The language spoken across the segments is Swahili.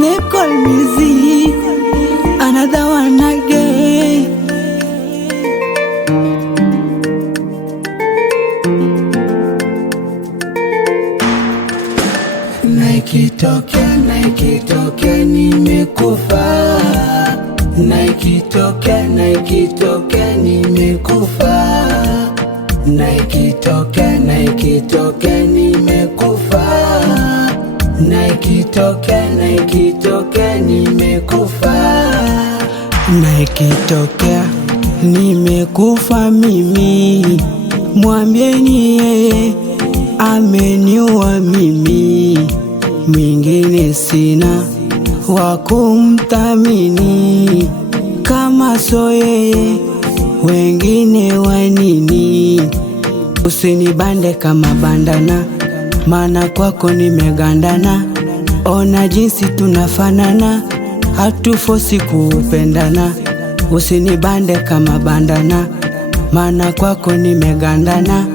They call me Z, another one again. Naikitokea nimekufa, naikitokea nimekufa, naikitokea nimekufa, naikitokea nimekufa, naikitokea nimekufa mimi, mwambieni yeye ameniua mimi, mwingine sina wa kumthamini kama so yeye, wengine wanini? Usinibande kama bandana, maana kwako nimegandana. Ona jinsi tunafanana, hatufosi kupendana. Usinibande kama bandana, maana kwako nimegandana.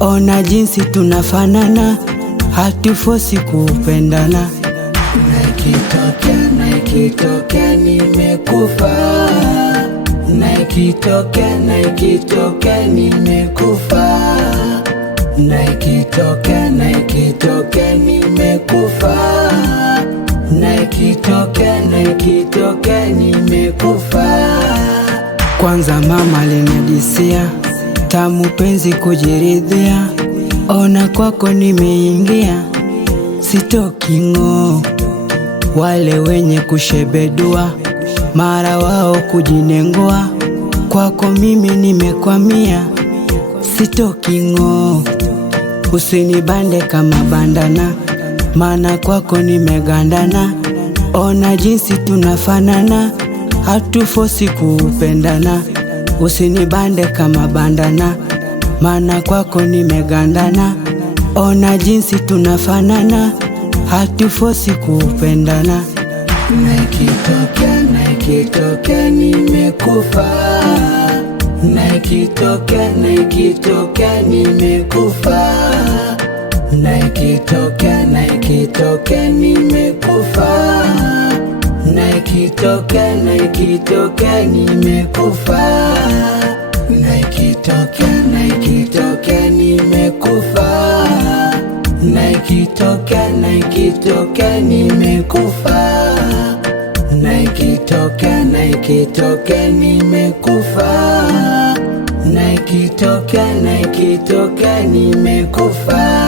Ona jinsi tunafanana, hatufosi kupendana. Naikitokea nimekufa, naikitokea nimekufa, naikitokea nimekufa, naikitokea nimekufa. Kwanza mama alinidisia tamu penzi kujiridhia, ona kwako nimeingia, sitoki ng'o. Wale wenye kushebedua mara wao kujinengoa, kwako mimi nimekwamia, sitoki ng'o. Usinibande kama bandana, maana kwako nimegandana. Ona jinsi tunafanana, hatufosi kupendana. Usinibande kama bandana, maana kwako nimegandana. Ona jinsi tunafanana, hatufosi kupendana. Naikitokea nimekufa, naikitokea nimekufa, naikitokea nimekufa, naikitokea nimekufa, naikitokea nimekufa, naikitokea nimekufa, naikitokea nimekufa, naikitokea nimekufa.